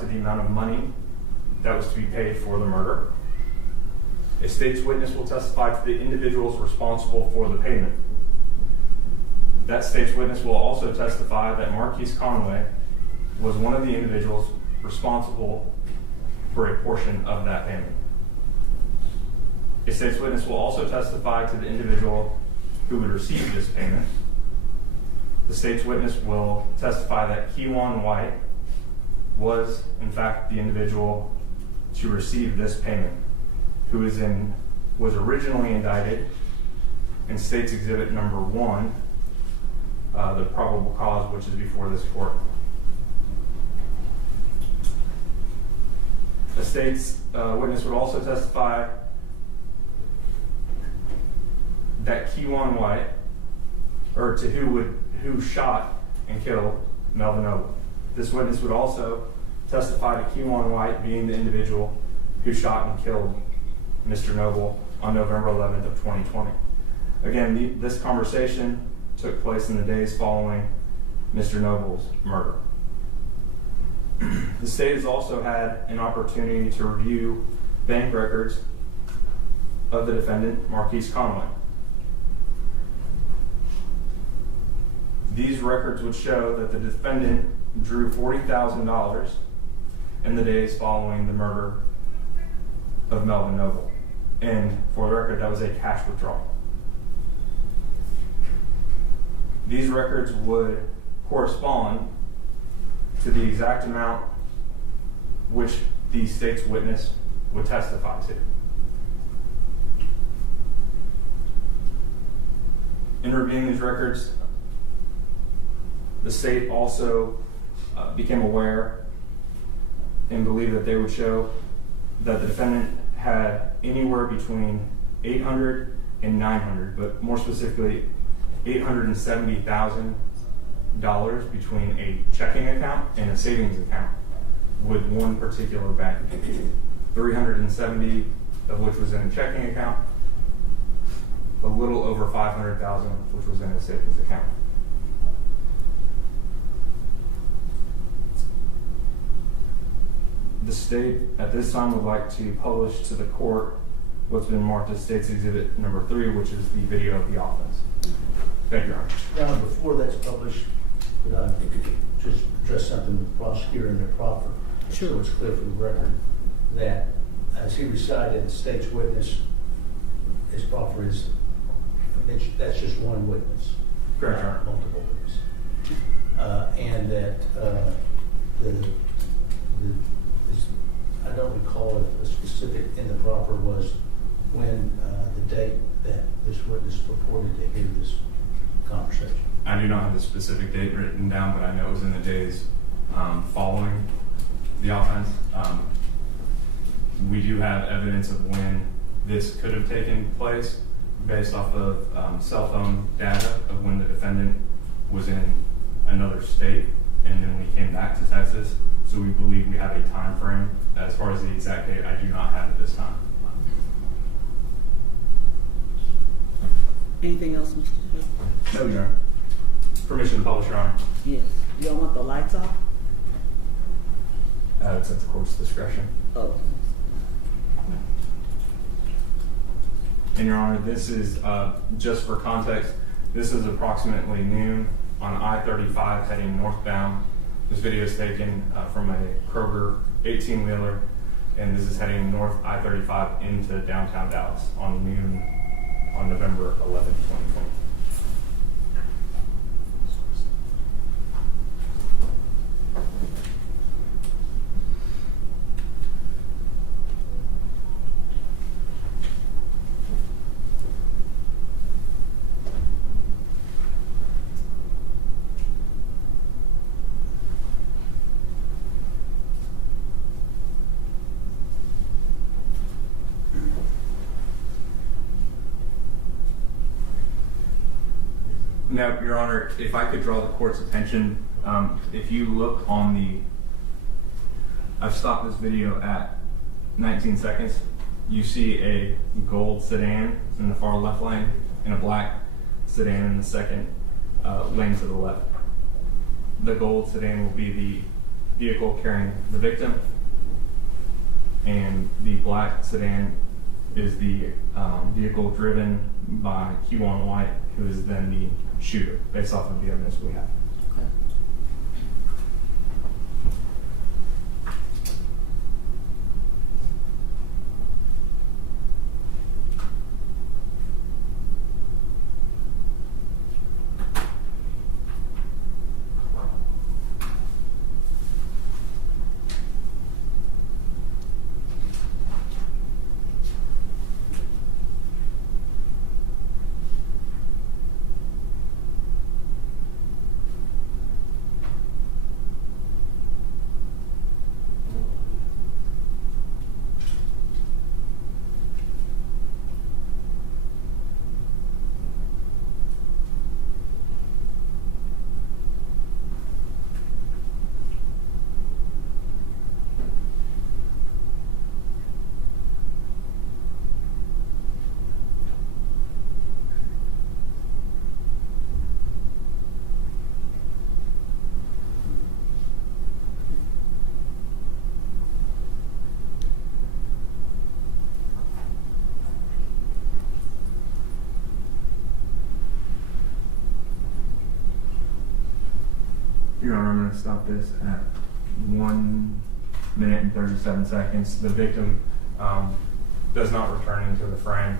to the amount of money that was to be paid for the murder. A state's witness will testify to the individuals responsible for the payment. That state's witness will also testify that Marquise Conway was one of the individuals responsible for a portion of that payment. A state's witness will also testify to the individual who would receive this payment. The state's witness will testify that Kewan White was, in fact, the individual to receive this payment, who was originally indicted in State's Exhibit number 1, the probable cause, which is before this court. The state's witness would also testify that Kewan White, or to who shot and killed Melvin Noble. This witness would also testify to Kewan White being the individual who shot and killed Mr. Noble on November 11th of 2020. Again, this conversation took place in the days following Mr. Noble's murder. The state has also had an opportunity to review bank records of the defendant, Marquise Conway. These records would show that the defendant drew $40,000 in the days following the murder of Melvin Noble. And for the record, that was a cash withdrawal. These records would correspond to the exact amount which the state's witness would testify to. In reviewing these records, the state also became aware and believed that they would show that the defendant had anywhere between $800 and $900, but more specifically, $870,000 between a checking account and a savings account with one particular bank. $370 of which was in a checking account, a little over $500,000 which was in a savings account. The state at this time would like to publish to the court what's been marked as State's Exhibit number 3, which is the video of the offense. Thank you, Your Honor. Now, before that's published, could I just address something with the prosecutor and their proffer? Sure. So it's clear for the record that as he recited, the state's witness, his proffer is, that's just one witness. Correct, Your Honor. Multiple witnesses. And that I don't recall if the specific in the proffer was when the date that this witness purported to hear this conversation. I do not have the specific date written down, but I know it was in the days following the offense. We do have evidence of when this could have taken place based off of cell phone data of when the defendant was in another state and then when he came back to Texas. So we believe we have a time frame. As far as the exact date, I do not have it this time. Anything else, Mr. Hill? No, Your Honor. Permission to publish, Your Honor. Yes. You don't want the lights off? It's at the court's discretion. Oh. And Your Honor, this is, just for context, this is approximately noon on I-35 heading northbound. This video is taken from a Kroger 18-wheeler, and this is heading north I-35 into downtown Dallas on noon on November 11th, 2020. Now, Your Honor, if I could draw the court's attention, if you look on the, I've stopped this video at 19 seconds. You see a gold sedan in the far left lane and a black sedan in the second lane to the left. The gold sedan will be vehicle carrying the victim, and the black sedan is the vehicle driven by Q1 White, who is then the shooter, based off of the evidence we have. Okay. Your Honor, I'm going to stop this at 1 minute and 37 seconds. The victim does not return into the frame.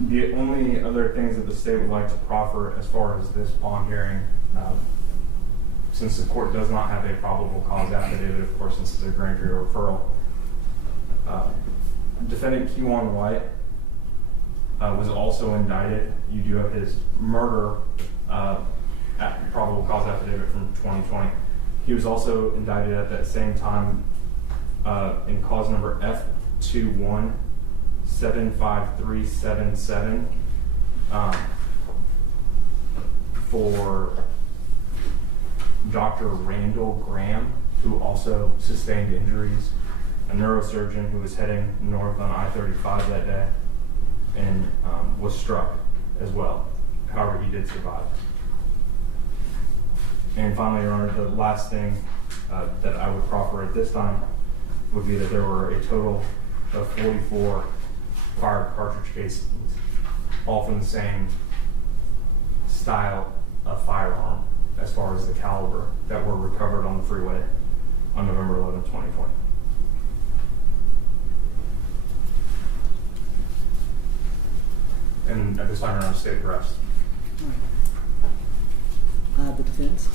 The only other things that the state would like to proffer as far as this bond hearing, since the court does not have a probable cause affidavit, of course, since it's a grand jury referral, defendant Q1 White was also indicted. You do have his murder probable cause affidavit from 2020. He was also indicted at that same time in cause number F2175377 for Dr. Randall Graham, who also sustained injuries, a neurosurgeon who was heading north on I-35 that day, and was struck as well. However, he did survive. And finally, Your Honor, the last thing that I would proffer at this time would be that there were a total of 44 fired cartridge casings, all from the same style of firearm as far as the caliber, that were recovered on the freeway on November 11, 2020. And at this time, you're on state arrest. The defense.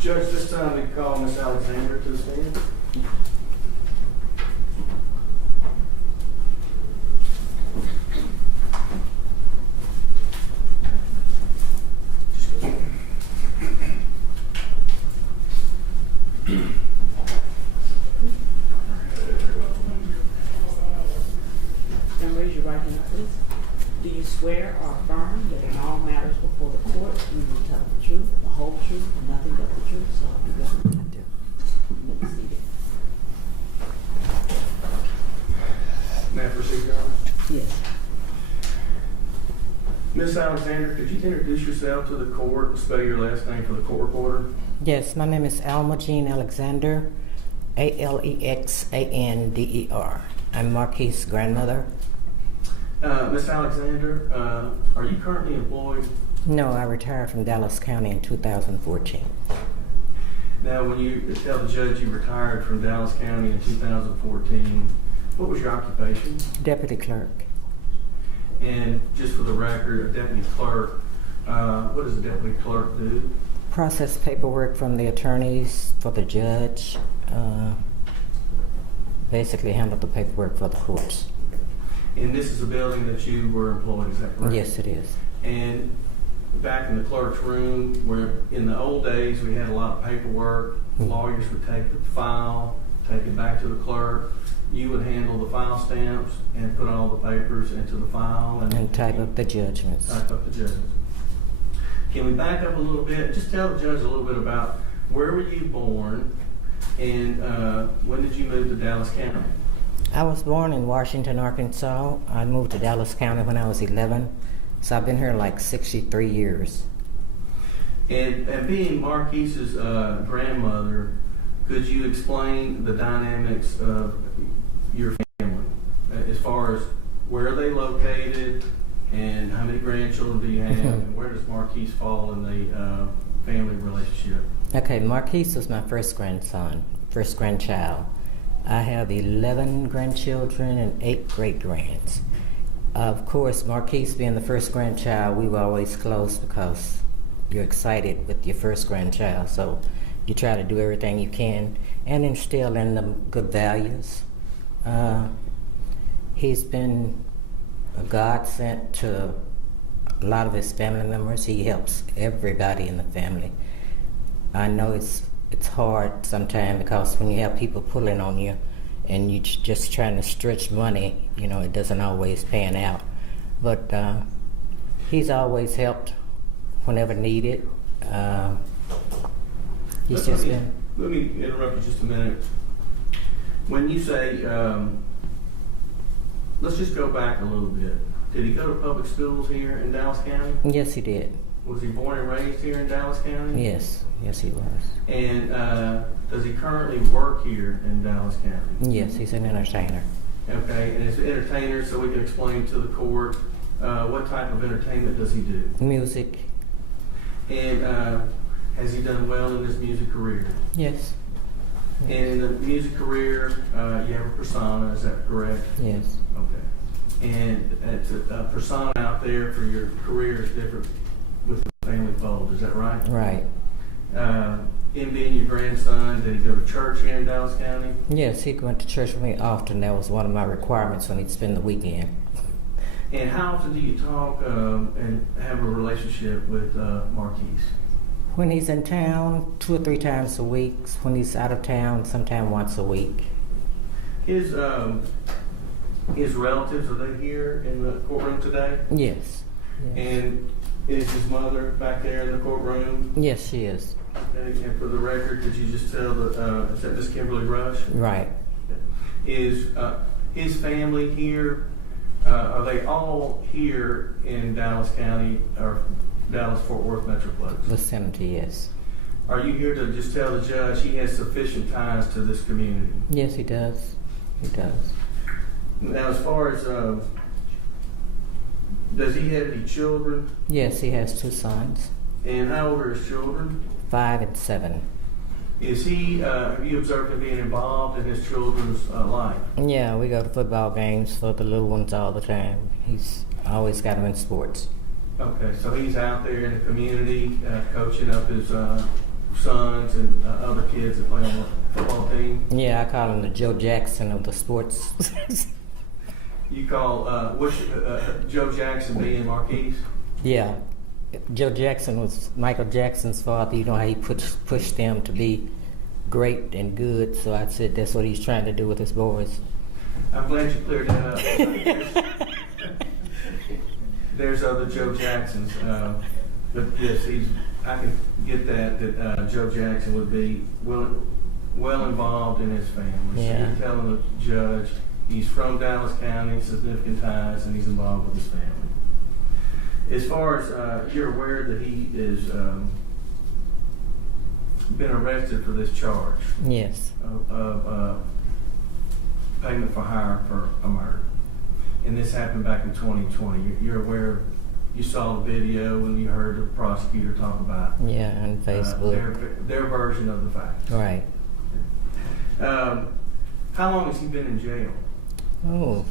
Judge, this time we call Ms. Alexander to the stand. Now raise your right hand, please. Do you swear or affirm that in all matters before the court you will tell the truth, the whole truth, and nothing but the truth? So help you God. I do. You may be seated. May I proceed, Your Honor? Yes. Ms. Alexander, could you introduce yourself to the court and spell your last name for the court reporter? Yes, my name is Alma Jean Alexander, Alexander. I'm Marquis' grandmother. Ms. Alexander, are you currently employed? No, I retired from Dallas County in 2014. Now, when you tell the judge you retired from Dallas County in 2014, what was your occupation? Deputy clerk. And just for the record, a deputy clerk, what does a deputy clerk do? Process paperwork from the attorneys for the judge. Basically handle the paperwork for the courts. And this is a building that you were employed, is that correct? Yes, it is. And back in the clerk's room, where in the old days we had a lot of paperwork, lawyers would take the file, take it back to the clerk. You would handle the file stamps and put all the papers into the file. And type up the judgments. Type up the judgments. Can we back up a little bit? Just tell the judge a little bit about where were you born and when did you move to Dallas County? I was born in Washington, Arkansas. I moved to Dallas County when I was 11, so I've been here like 63 years. And being Marquise's grandmother, could you explain the dynamics of your family as far as where are they located and how many grandchildren do you have, and where does Marquise fall in the family relationship? Okay, Marquise was my first grandson, first grandchild. I have 11 grandchildren and 8 great-grands. Of course, Marquise being the first grandchild, we were always close because you're excited with your first grandchild, so you try to do everything you can and instill in them good values. He's been a godsend to a lot of his family members. He helps everybody in the family. I know it's hard sometimes because when you have people pulling on you and you just trying to stretch money, you know, it doesn't always pan out. But he's always helped whenever needed. He's just been... Let me interrupt you just a minute. When you say, let's just go back a little bit. Did he go to public schools here in Dallas County? Yes, he did. Was he born and raised here in Dallas County? Yes, yes, he was. And does he currently work here in Dallas County? Yes, he's an entertainer. Okay, and as an entertainer, so we can explain to the court, what type of entertainment does he do? Music. And has he done well in his music career? Yes. And in the music career, you have a persona, is that correct? Yes. Okay. And it's a persona out there for your career is different with the family fold, is that right? Right. Him being your grandson, did he go to church here in Dallas County? Yes, he went to church with me often. That was one of my requirements when he'd spend the weekend. And how often do you talk and have a relationship with Marquise? When he's in town, 2 or 3 times a week. When he's out of town, sometime once a week. His relatives, are they here in the courtroom today? Yes. Yes. And is his mother back there in the courtroom? Yes, she is. Okay. And for the record, could you just tell is that Miss Kimberly Rush? Right. Is his family here? Are they all here in Dallas County or Dallas-Fort Worth Metroplex? Vicinity, yes. Are you here to just tell the judge he has sufficient ties to this community? Yes, he does. He does. Now, as far as, does he have any children? Yes, he has 2 sons. And how old are his children? 5 and 7. Is he, have you observed him being involved in his children's life? Yeah, we go to football games for the little ones all the time. He's always got them in sports. Okay, so he's out there in the community coaching up his sons and other kids that play on the football team? Yeah, I call him the Joe Jackson of the sports. You call Joe Jackson being Marquise? Yeah. Joe Jackson was Michael Jackson's father. You know how he pushed them to be great and good. So I said that's what he's trying to do with his boys. I'm glad you cleared that up. There's other Joe Jacksons, but yes, I can get that Joe Jackson would be well involved in his family. Yeah. So you're telling the judge he's from Dallas County, significant ties, and he's involved with his family. As far as you're aware that he is been arrested for this charge Yes. of payment for hire for a murder, and this happened back in 2020. You're aware, you saw the video and you heard the prosecutor talk about Yeah, on Facebook. their version of the facts. Right. How long has he been in jail? Oh,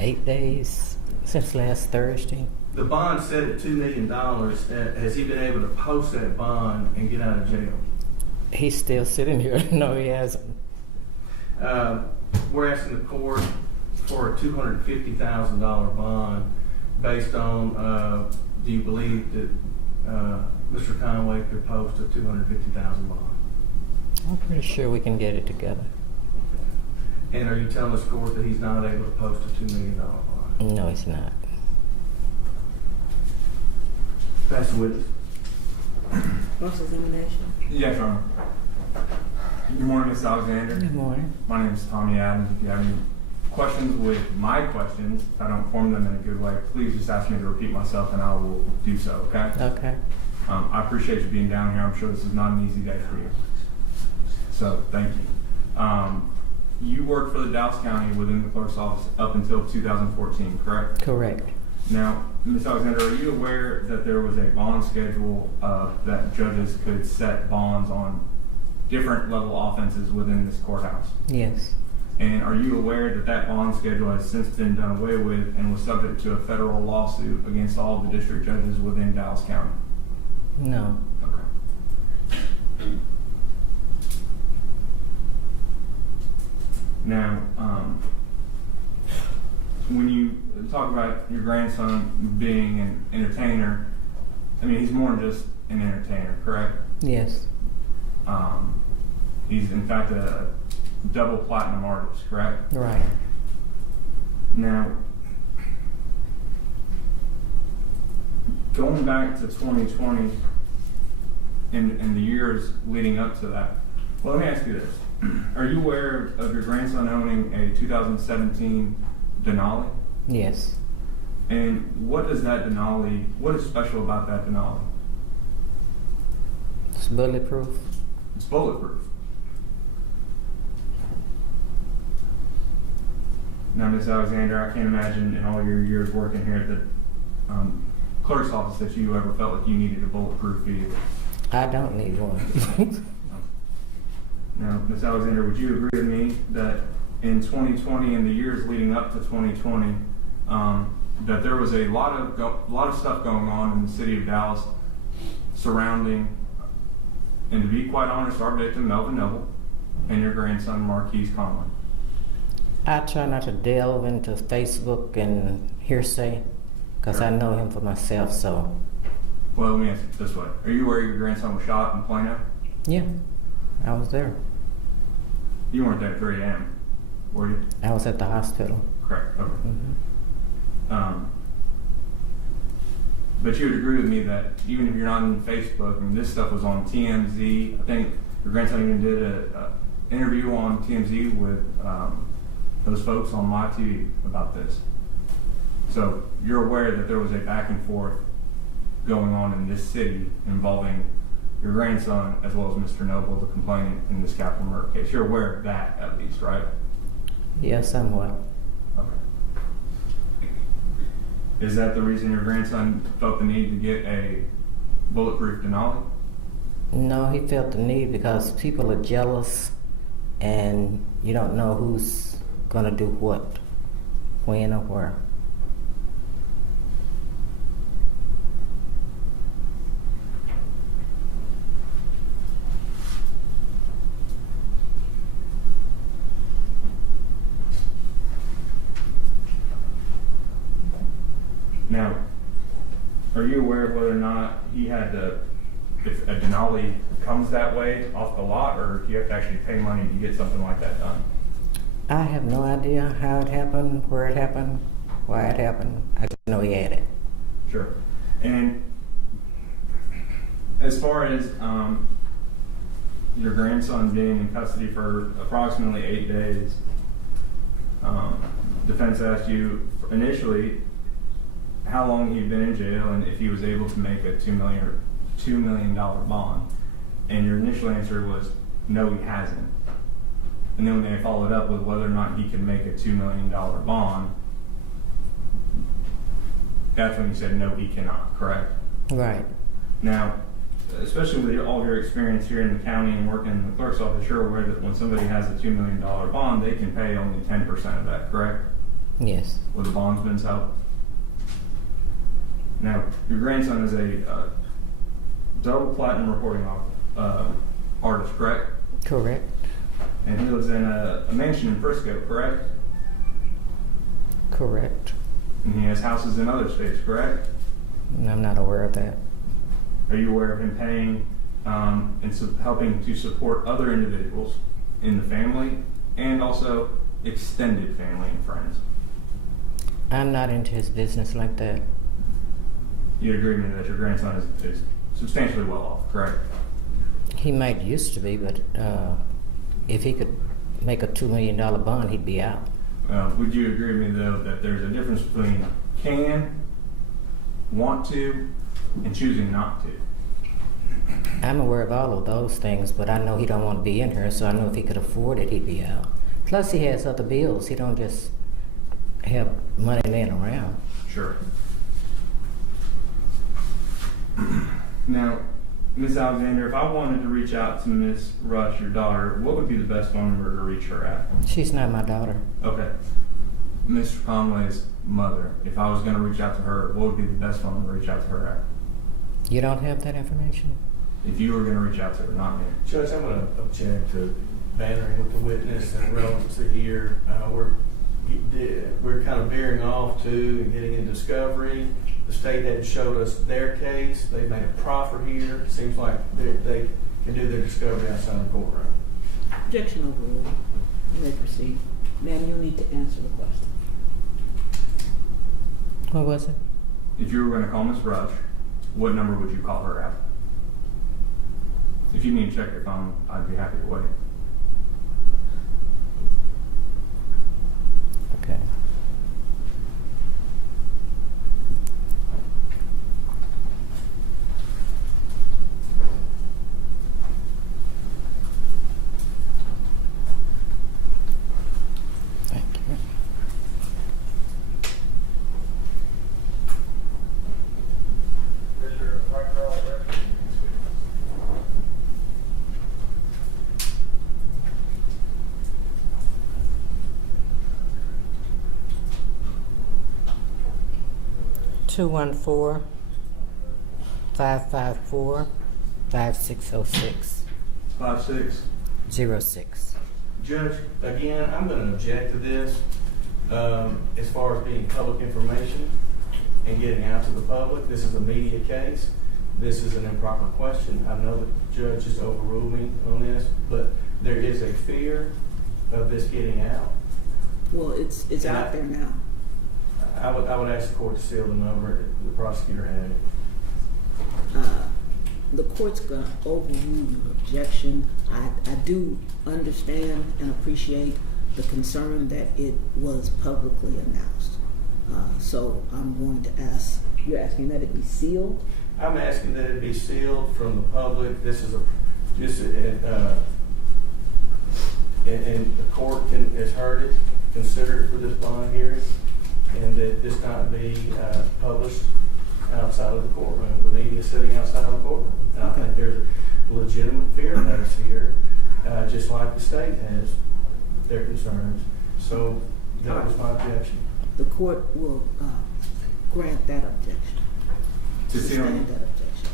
8 days since last Thursday. The bond set at $2 million. Has he been able to post that bond and get out of jail? He's still sitting here. No, he hasn't. We're asking the court for a $250,000 bond based on, do you believe that Mr. Conway could post a $250,000 bond? I'm pretty sure we can get it together. And are you telling this court that he's not able to post a $2 million bond? No, he's not. Pass the witness. Cross-examination. Yes, Your Honor. Good morning, Mr. Alexander. Good morning. My name is Tommy Adams. If you have any questions with my questions, if I don't form them in a good way, please just ask me to repeat myself and I will do so, okay? Okay. I appreciate you being down here. I'm sure this is not an easy day for you. So, thank you. You worked for the Dallas County within the clerk's office up until 2014, correct? Correct. Now, Ms. Alexander, are you aware that there was a bond schedule that judges could set bonds on different level offenses within this courthouse? Yes. And are you aware that that bond schedule has since been done away with and was subject to a federal lawsuit against all of the district judges within Dallas County? No. Okay. Now, when you talk about your grandson being an entertainer, I mean, he's more than just an entertainer, correct? Yes. He's in fact a double platinum artist, correct? Right. Now, going back to 2020 and the years leading up to that, well, let me ask you this. Are you aware of your grandson owning a 2017 Denali? Yes. And what is that Denali, what is special about that Denali? It's bulletproof. It's bulletproof. Now, Ms. Alexander, I can't imagine in all your years working here at the clerk's office that you ever felt like you needed a bulletproof vehicle. I don't need one. Now, Ms. Alexander, would you agree with me that in 2020 and the years leading up to 2020, that there was a lot of stuff going on in the city of Dallas surrounding, and to be quite honest, our victim, Melvin Noble, and your grandson, Marquise Conlon? I try not to delve into Facebook and hearsay because I know him for myself, so. Well, let me ask it this way. Are you aware your grandson was shot in Plano? Yeah, I was there. You weren't there at 3 a.m., were you? I was at the hospital. Correct, okay. Mm-hmm. But you would agree with me that even if you're not on Facebook, I mean, this stuff was on TMZ. I think your grandson even did an interview on TMZ with those folks on Live TV about this. So you're aware that there was a back and forth going on in this city involving your grandson as well as Mr. Noble, the complainant in this capital murder case. You're aware of that at least, right? Yeah, somewhat. Okay. Is that the reason your grandson felt the need to get a bulletproof Denali? No, he felt the need because people are jealous and you don't know who's gonna do what, when or where. Now, are you aware of whether or not he had to, if a Denali comes that way off the lot, or if you have to actually pay money to get something like that done? I have no idea how it happened, where it happened, why it happened. I just know he had it. Sure. And as far as your grandson being in custody for approximately 8 days, defense asked you initially how long he'd been in jail and if he was able to make a $2 million bond. And your initial answer was, no, he hasn't. And then when they followed up with whether or not he could make a $2 million bond, that's when you said, no, he cannot, correct? Right. Now, especially with all of your experience here in the county and working in the clerk's office, you're aware that when somebody has a $2 million bond, they can pay only 10% of that, correct? Yes. With the bondsman's help. Now, your grandson is a double platinum recording artist, correct? Correct. And he lives in a mansion in Frisco, correct? Correct. And he has houses in other states, correct? And I'm not aware of that. Are you aware of him paying and helping to support other individuals in the family and also extended family and friends? I'm not into his business like that. You'd agree with me that your grandson is substantially well off, correct? He might used to be, but if he could make a $2 million bond, he'd be out. Would you agree with me, though, that there's a difference between can, want to, and choosing not to? I'm aware of all of those things, but I know he don't want to be in here, so I know if he could afford it, he'd be out. Plus, he has other bills. He don't just have money laying around. Sure. Now, Ms. Alexander, if I wanted to reach out to Ms. Rush, your daughter, what would be the best phone number to reach her at? She's not my daughter. Okay. Mr. Conway's mother, if I was going to reach out to her, what would be the best phone number to reach out to her at? You don't have that information? If you were going to reach out to her, not me. Judge, I'm going to object to bantering with the witness and relevancy here. We're kind of veering off to and getting in discovery. The state hadn't showed us their case. They've made a proffer here. It seems like they can do their discovery outside the courtroom. Objection overruled. You may proceed. Ma'am, you'll need to answer the question. What was it? If you were going to call Ms. Rush, what number would you call her at? If you need to check your phone, I'd be happy to wait. Okay. Thank you. Two 554-554-5606 5'6". 06. Judge, again, I'm going to object to this as far as being public information and getting out to the public. This is a media case. This is an improper question. I know the judge just overruled me on this, but there is a fear of this getting out. Well, it's out there now. I would ask the court to seal the number. The prosecutor had it. The court's going to overrule your objection. I do understand and appreciate the concern that it was publicly announced. So I'm going to ask, you're asking that it be sealed? I'm asking that it be sealed from the public. And the court has heard it, considered it for this bond hearing, and that this not be published outside of the courtroom, the media sitting outside of the courtroom. And I think there's a legitimate fear base here, just like the state has their concerns. So that was my objection. The court will grant that objection. To seal? Sustain that objection.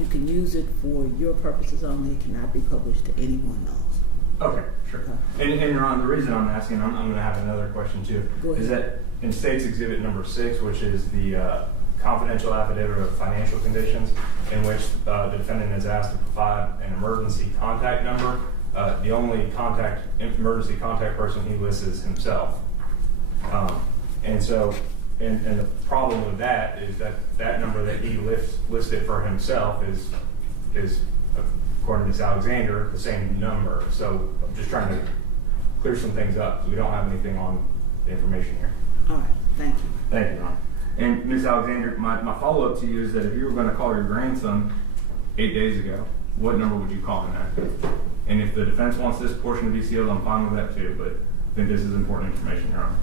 You can use it for your purposes only. It cannot be published to anyone else. Okay, sure. And Your Honor, the reason I'm asking, I'm going to have another question too, is that in State's Exhibit number 6, which is the confidential affidavit of financial conditions, in which the defendant is asked to provide an emergency contact number, the only emergency contact person he lists is himself. And the problem with that is that number that he listed for himself is according to Ms. Alexander, the same number. So I'm just trying to clear some things up. We don't have anything on the information here. All right, thank you. Thank you, Your Honor. And Ms. Alexander, my follow-up to you is that if you were going to call your grandson 8 days ago, what number would you call him at? And if the defense wants this portion to be sealed, I'm fine with that too, but I think this is important information, Your Honor.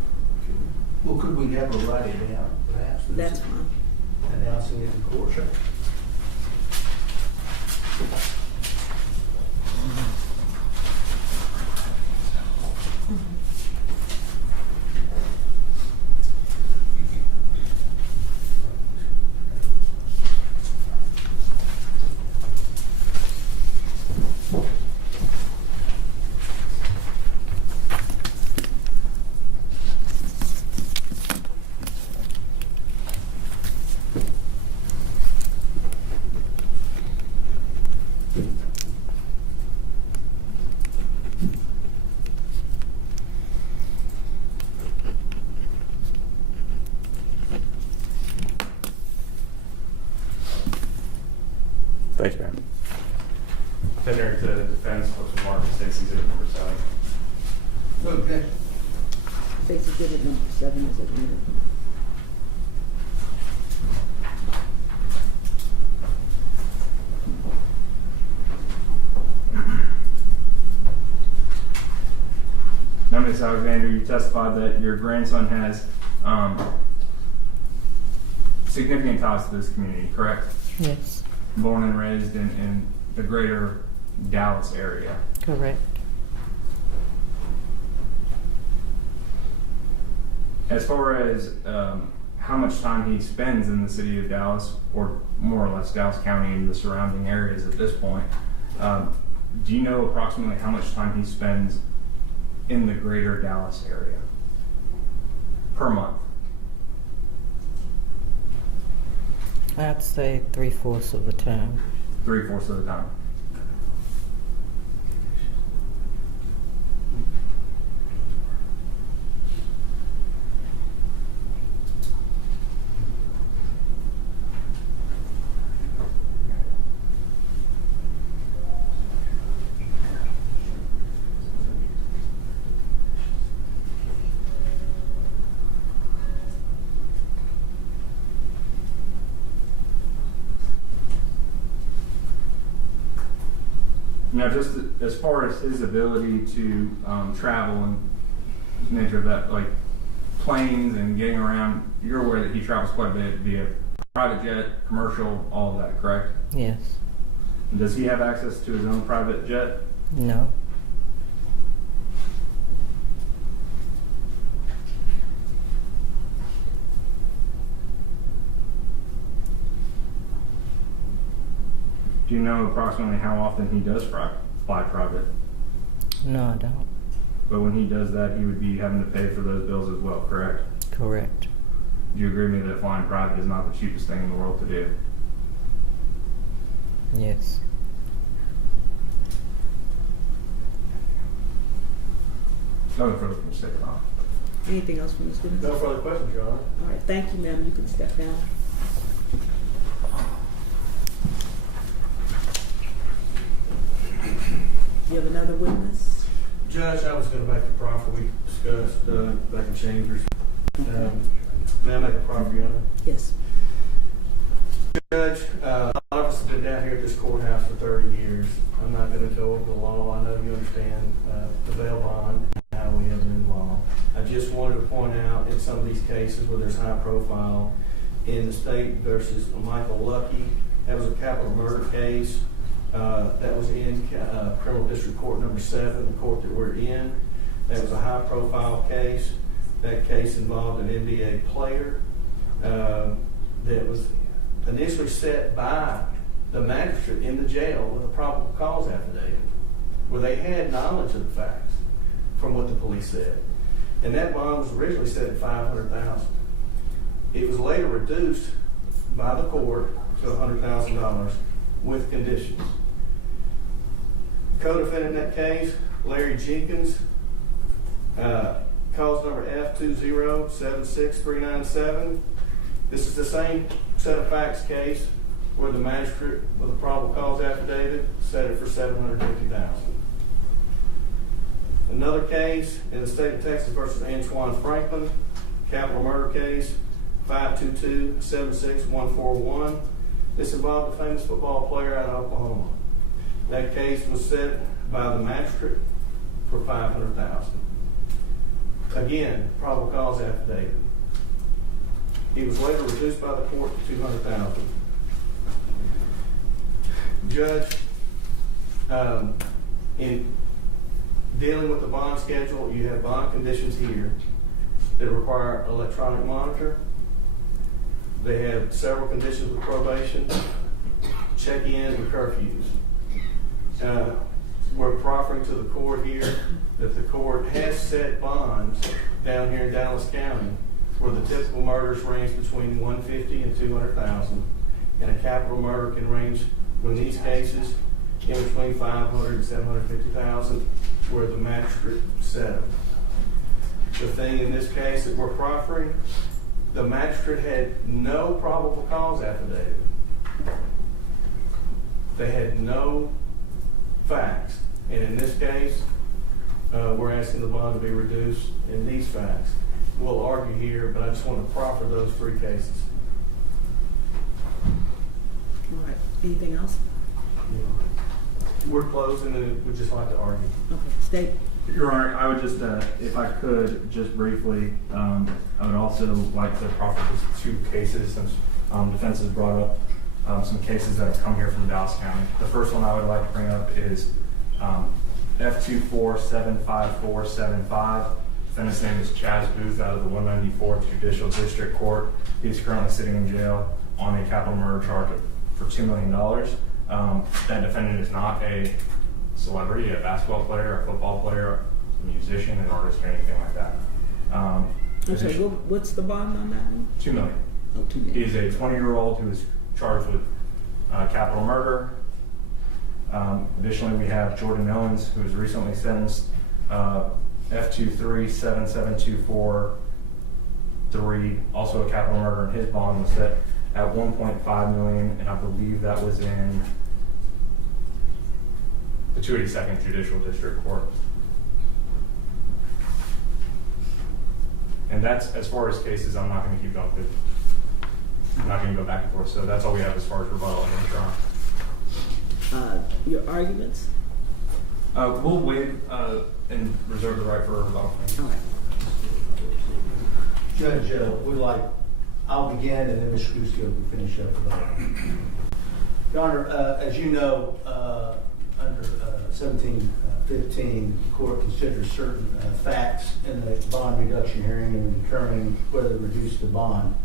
Well, could we have her write it down, perhaps? That's fine. Announcing it in court? Sure. Thanks, ma'am. Tender to defense, folks will mark State's Exhibit number 7. Okay. State's Exhibit number 7 is admitted. Now, Ms. Alexander, you testified that your grandson has significant ties to this community, correct? Yes, Born and raised in the greater Dallas area. correct. As far as how much time he spends in the city of Dallas, or more or less Dallas County and the surrounding areas at this point, do you know approximately how much time he spends in the greater Dallas area per month? I'd say 3/4 of the time. 3/4 of the time. Now, just as far as his ability to travel and nature of that, like planes and getting around, you're aware that he travels quite a bit via private jet, commercial, all of that, correct? Yes. And does he have access to his own private jet? No. Do you know approximately how often he does fly private? No, I don't. But when he does that, he would be having to pay for those bills as well, correct? Correct. Do you agree with me that flying private is not the cheapest thing in the world to do? Yes. Nothing further from the state, Ron. Anything else from this witness? No further questions, Your Honor. All right, thank you, ma'am. You can step down. You have another witness? Judge, I was going to make the proffer we discussed back in Chambers. May I make a proffer, Your Honor? Yes. Judge, a lot of us have been down here at this courthouse for 30 years. I'm not going to go over the law. I know you understand the bail bond and how we have it in law. I just wanted to point out in some of these cases where there's high profile, in the state versus Michael Lucky, that was a capital murder case. That was in Criminal District Court number 7, the court that we're in. That was a high profile case. That case involved an NBA player that was initially set by the magistrate in the jail with a probable cause affidavit, where they had knowledge of the facts from what the police said. And that bond was originally set at $500,000. It was later reduced by the court to $100,000 with conditions. Co-defendant in that case, Larry Jenkins, cause number F2076397. This is the same set of facts case where the magistrate with a probable cause affidavit set it for $750,000. Another case in the state of Texas versus Antoine Franklin, capital murder case 522-76141. This involved a famous football player out of Oklahoma. That case was set by the magistrate for $500,000. Again, probable cause affidavit. It was later reduced by the court to $200,000. Judge, in dealing with the bond schedule, you have bond conditions here that require electronic monitor. They have several conditions with probation, check-in, and curfews. We're proffering to the court here that the court has set bonds down here in Dallas County where the typical murders range between $150,000 and $200,000, and a capital murder can range, in these cases, in between $500,000 and $750,000, where the magistrate set them. The thing in this case that we're proffering, the magistrate had no probable cause affidavit. They had no facts. And in this case, we're asking the bond to be reduced in these facts. We'll argue here, but I just want to proffer those 3 cases. All right, anything else? We're closing and we'd just like to argue. Okay, state. Your Honor, I would just, if I could, just briefly, I would also like to proffer just 2 cases since defense has brought up some cases that have come here from Dallas County. The first one I would like to bring up is F2475475. Defendant's name is Chaz Booth out of the 194th Judicial District Court. He's currently sitting in jail on a capital murder charge for $2 million. That defendant is not a celebrity, a basketball player, a football player, a musician, an artist, or anything like that. I'm sorry, what's the bond on that one? $2 million. Oh, $2 million. He's a 20-year-old who is charged with capital murder. Additionally, we have Jordan Owens, who was recently sentenced, F2377243, also a capital murder, and his bond was set at $1.5 million, and I believe that was in the 282nd Judicial District Court. And that's, as far as cases, I'm not going to keep going with. I'm not going to go back and forth, so that's all we have as far as rebuttal and trial. Your arguments? We'll waive and reserve the right for a rebuttal. All right. Judge, I'll begin and then Mr. Gusio will finish up with that. Your Honor, as you know, under 1715, the court considers certain facts in the bond reduction hearing and determining whether to reduce the bond.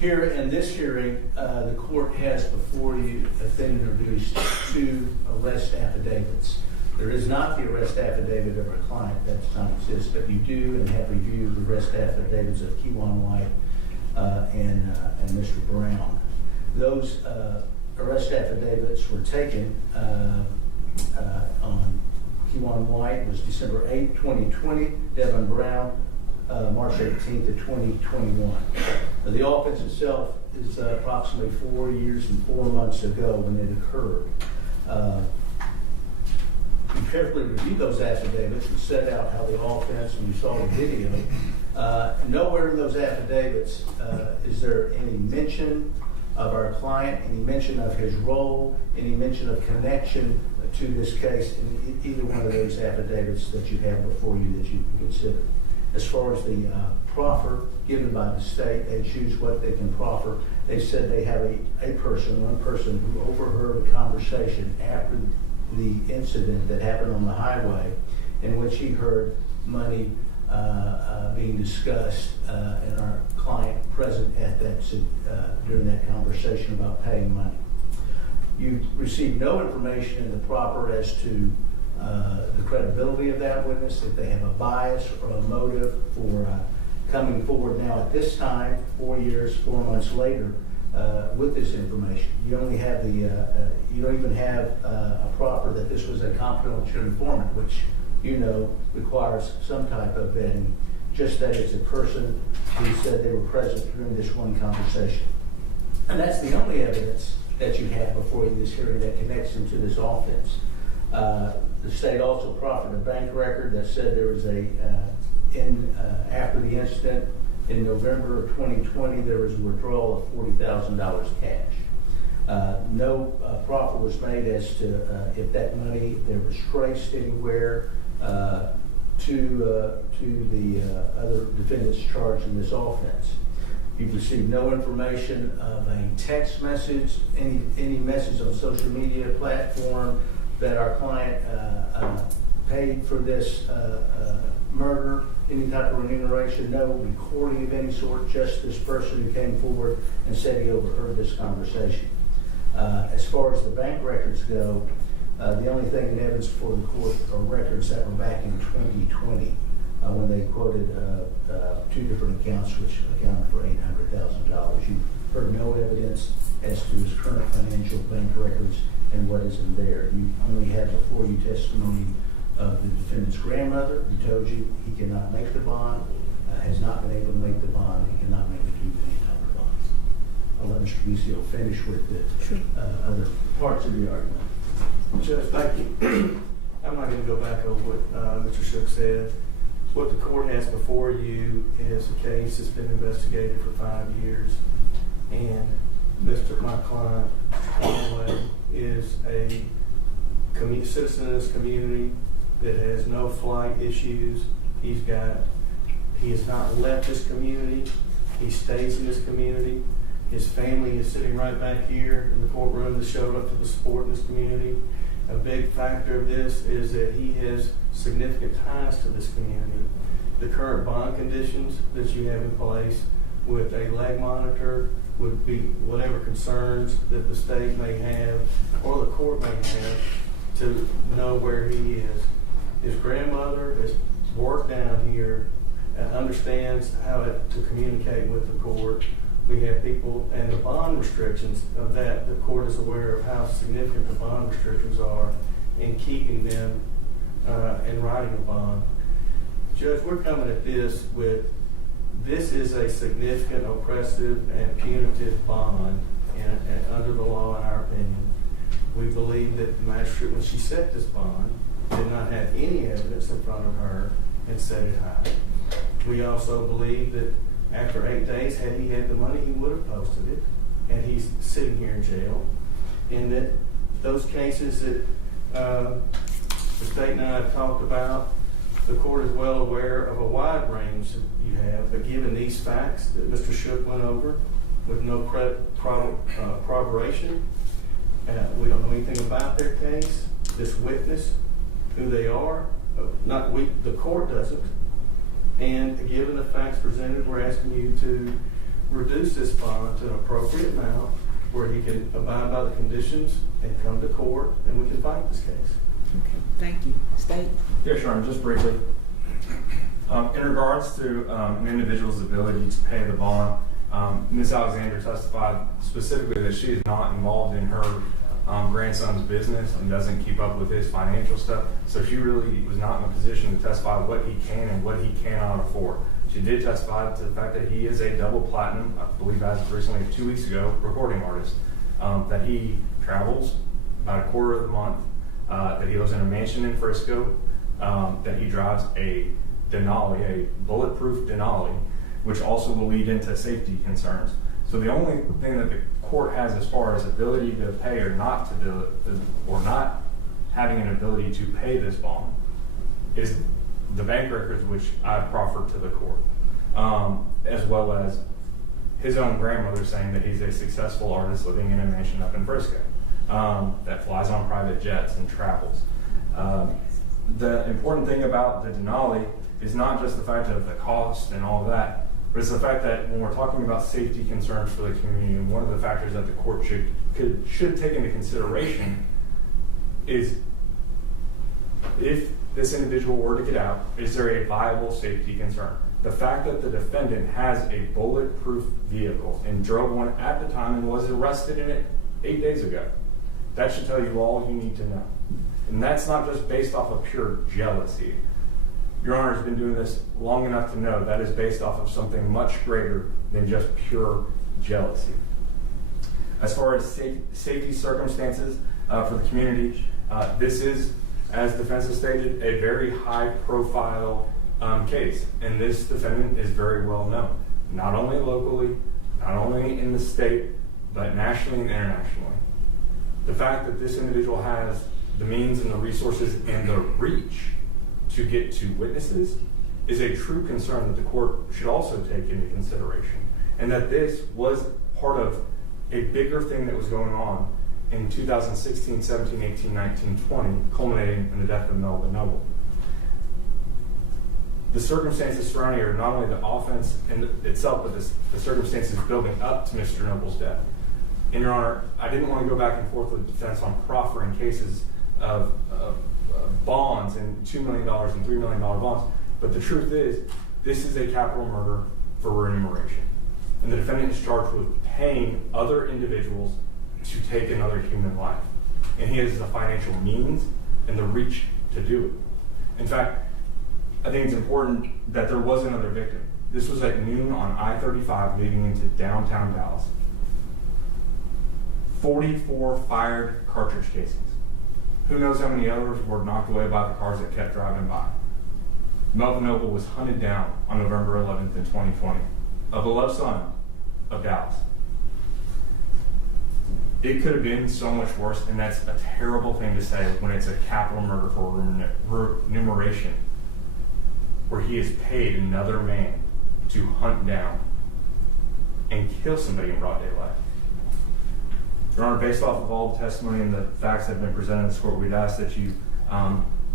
Here in this hearing, the court has before you been introduced 2 arrest affidavits. There is not the arrest affidavit of our client, that does not exist, but you do and have reviewed the arrest affidavits of Kewan White and Mr. Brown. Those arrest affidavits were taken on Kewan White was December 8, 2020, Devin Brown, March 18th of 2021. The offense itself is approximately 4 years and 4 months ago when it occurred. You carefully reviewed those affidavits and set out how the offense, and you saw the video. Nowhere in those affidavits is there any mention of our client, any mention of his role, any mention of connection to this case in either one of those affidavits that you have before you that you can consider. As far as the proffer given by the state, they choose what they can proffer. They said they have one person who overheard a conversation after the incident that happened on the highway in which he heard money being discussed and our client present at that during that conversation about paying money. You received no information in the proffer as to the credibility of that witness, if they have a bias or a motive for coming forward now at this time, 4 years, 4 months later, with this information. You only have you don't even have a proffer that this was a confidential informant, which you know requires some type of vetting, just that it's a person who said they were present during this one conversation. And that's the only evidence that you have before you this hearing that connects them to this offense. The state also proffered a bank record that said there was after the incident in November of 2020, there was a withdrawal of $40,000 cash. No proffer was made as to if that money, if there was traced anywhere to the other defendants charged in this offense. You've received no information of a text message, any message on a social media platform that our client paid for this murder, any type of remuneration, no recording of any sort, just this person who came forward and said he overheard this conversation. As far as the bank records go, the only thing in evidence before the court are records that were back in 2020 when they quoted 2 different accounts which accounted for $800,000. You've heard no evidence as to his current financial bank records and what is in there. You only have before you testimony of the defendant's grandmother who told you he cannot make the bond, has not been able to make the bond, and cannot make the $2 million bond. I'll let Mr. Gusio finish with the other parts of the argument. Judge, thank you. I I'm not gonna go back over what Mr. Shook said. What the court has before you is a case that's been investigated for 5 years, and my client, Conway, is a citizen in this community that has no flight issues. He has not left this community. He stays in this community. His family is sitting right back here in the courtroom that showed up to the support in this community. A big factor of this is that he has significant ties to this community. The current bond conditions that you have in place with a leg monitor would be whatever concerns that the state may have or the court may have to know where he is. His grandmother has worked down here and understands how to communicate with the court. We have people, and the bond restrictions of that, the court is aware of how significant the bond restrictions are in keeping them and writing a bond. Judge, we're coming at this is a significant, oppressive, and punitive bond under the law, in our opinion. We believe that the magistrate, when she set this bond, did not have any evidence in front of her and set it high. We also believe that after 8 days, had he had the money, he would have posted it, and he's sitting here in jail. And that those cases that the state and I have talked about, the court is well aware of a wide range that you have, but given these facts that Mr. Shook went over with no corroboration, we don't know anything about their case, this witness, who they are, the court doesn't. And given the facts presented, we're asking you to reduce this bond to an appropriate amount where he can abide by the conditions and come to court, and we can fight this case. Okay, thank you. State. Yeah, sure. Just briefly, in regards to an individual's ability to pay the bond, Ms. Alexander testified specifically that she is not involved in her grandson's business and doesn't keep up with his financial stuff. So she really was not in a position to testify what he can and what he cannot afford. She did testify to the fact that he is a double platinum, I believe as of recently 2 weeks ago, recording artist, that he travels about a quarter of the month, that he lives in a mansion in Frisco, that he drives a Denali, a bulletproof Denali, which also will lead into safety concerns. So the only thing that the court has as far as ability to pay or not to do it, or not having an ability to pay this bond, is the bank records which I've proffered to the court, as well as his own grandmother saying that he's a successful artist living in a mansion up in Frisco that flies on private jets and travels. The important thing about the Denali is not just the fact of the cost and all of that, but it's the fact that when we're talking about safety concerns for the community, and one of the factors that the court should take into consideration is, if this individual were to get out, is there a viable safety concern? The fact that the defendant has a bulletproof vehicle and drove one at the time and was arrested in it 8 days ago, that should tell you all you need to know. And that's not just based off of pure jealousy. Your Honor has been doing this long enough to know that is based off of something much greater than just pure jealousy. As far as safety circumstances for the community, this is, as defense has stated, a very high-profile case, and this defendant is very well known, not only locally, not only in the state, but nationally and internationally. The fact that this individual has the means and the resources and the reach to get to witnesses is a true concern that the court should also take into consideration, and that this was part of a bigger thing that was going on in 2016, 17, 18, 19, 20, culminating in the death of Melvin Noble. The circumstances surrounding are not only the offense in itself, but the circumstances building up to Mr. Noble's death. And Your Honor, I didn't want to go back and forth with the defense on proffering cases of bonds and $2 million and $3 million bonds, but the truth is, this is a capital murder for remuneration. And the defendant is charged with paying other individuals to take another human life. And he has the financial means and the reach to do it. In fact, I think it's important that there was another victim. This was at noon on I-35 leading into downtown Dallas. 44 fired cartridge casings. Who knows how many others were knocked away by the cars that kept driving by. Melvin Noble was hunted down on November 11th in 2020, a beloved son of Dallas. It could have been so much worse, and that's a terrible thing to say when it's a capital murder for remuneration, where he has paid another man to hunt down and kill somebody in broad daylight. Your Honor, based off of all the testimony and the facts that have been presented in this court, we'd ask that you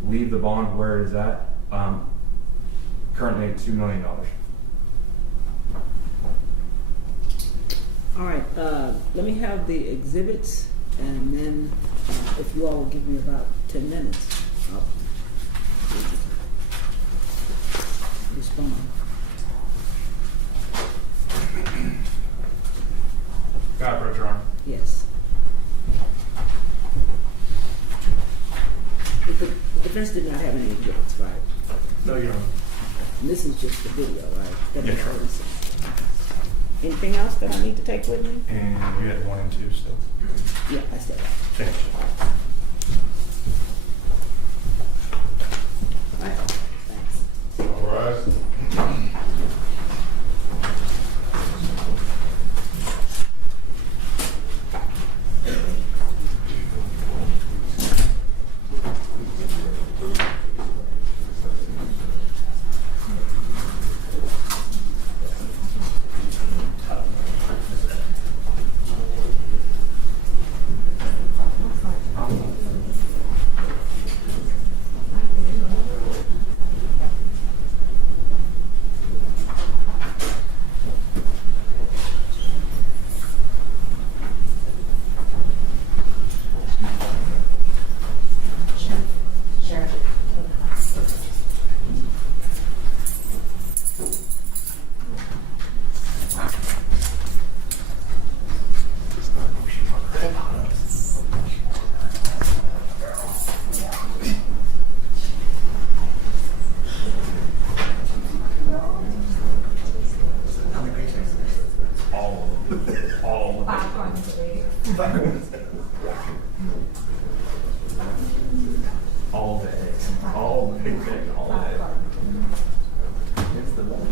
leave the bond where it is at, currently at $2 million. All right, let me have the exhibits, and then if you all will give me about 10 minutes, I'll respond. Got it, Your Honor. Yes. The defense did not have any exhibits, right? No, Your Honor. And this is just the video, right? That Yes, was sir. released. Anything else that I need to take with me? And you had 1 and 2 still. Yeah, I said that. Finish. All right, thanks. All right. All day. All big day. All day. It's the one.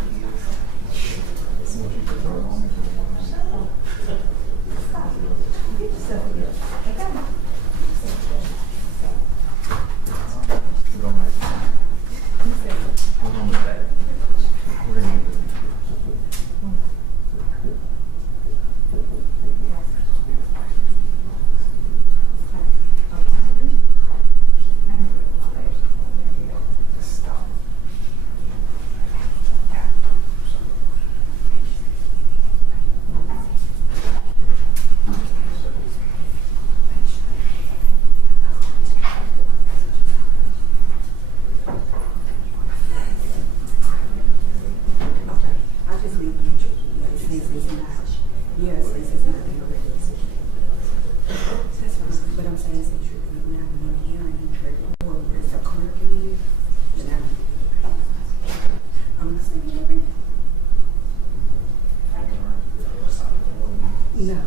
No.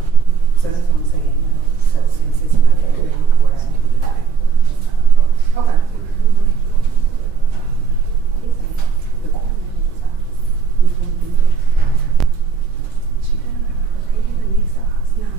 So that's what I'm saying. So since it's not that ready for us to do that. Okay. The coroner's office. We won't do that. She done her radio and these are no.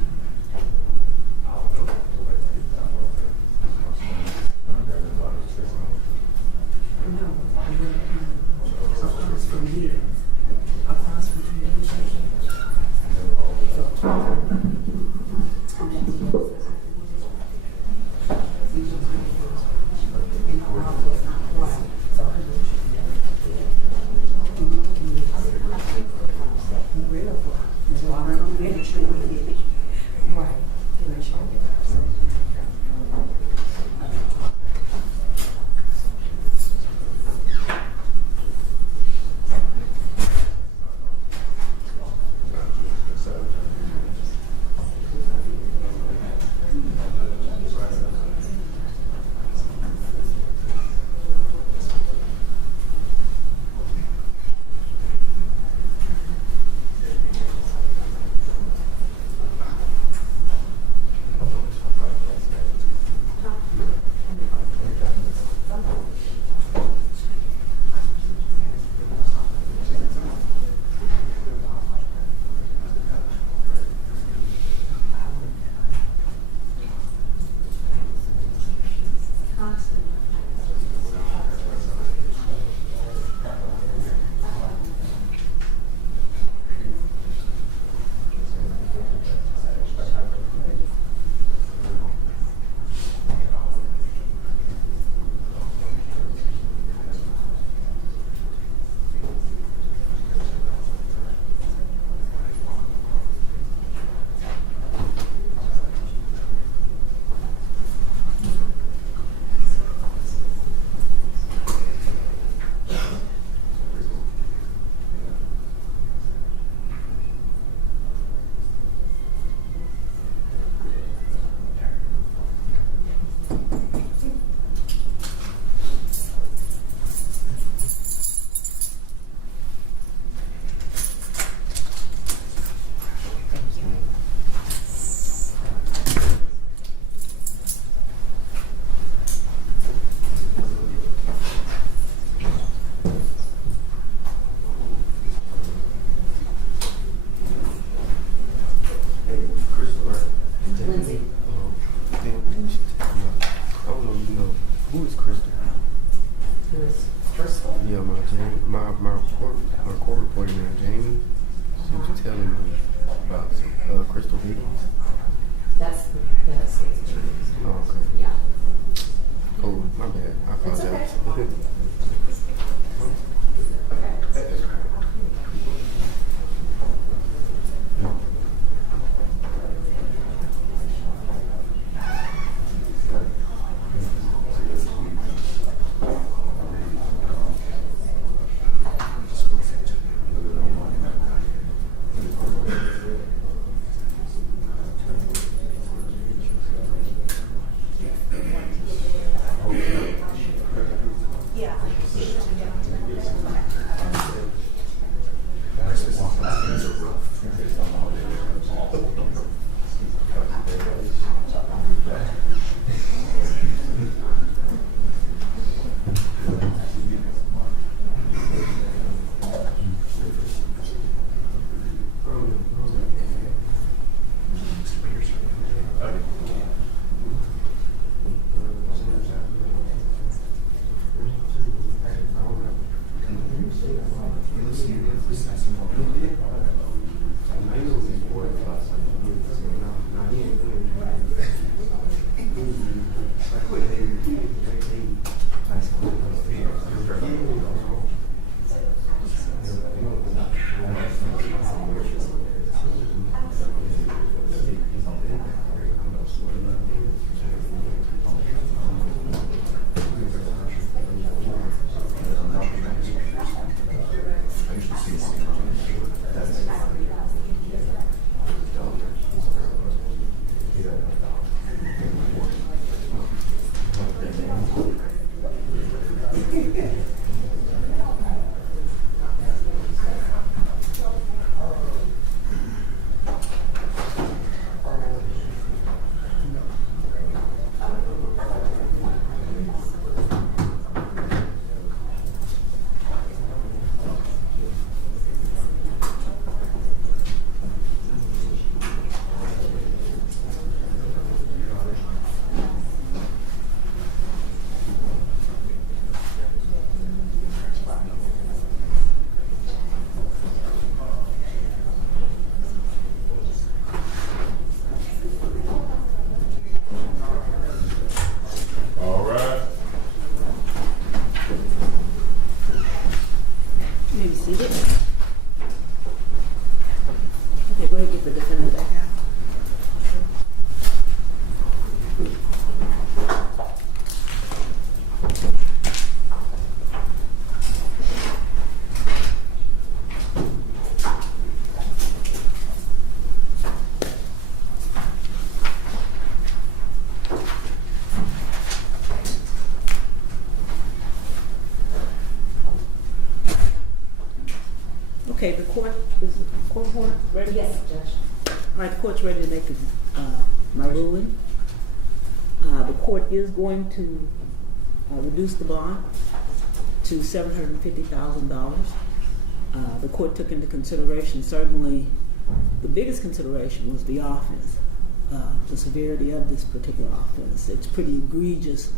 I don't know if you know who is Crystal. Who is Crystal? Yeah, my court reporter named Jamie. She was telling me about some Crystal Higgins. That's the state's attorney. Oh, okay. Yeah. Oh, my bad. I It's apologize. okay. Okay, the court, is the court ready? Yes, Judge. All right, the court's ready to make my ruling. The court is going to reduce the bond to $750,000. The court took into consideration, certainly, the biggest consideration was the offense, the severity of this particular offense. It's pretty egregious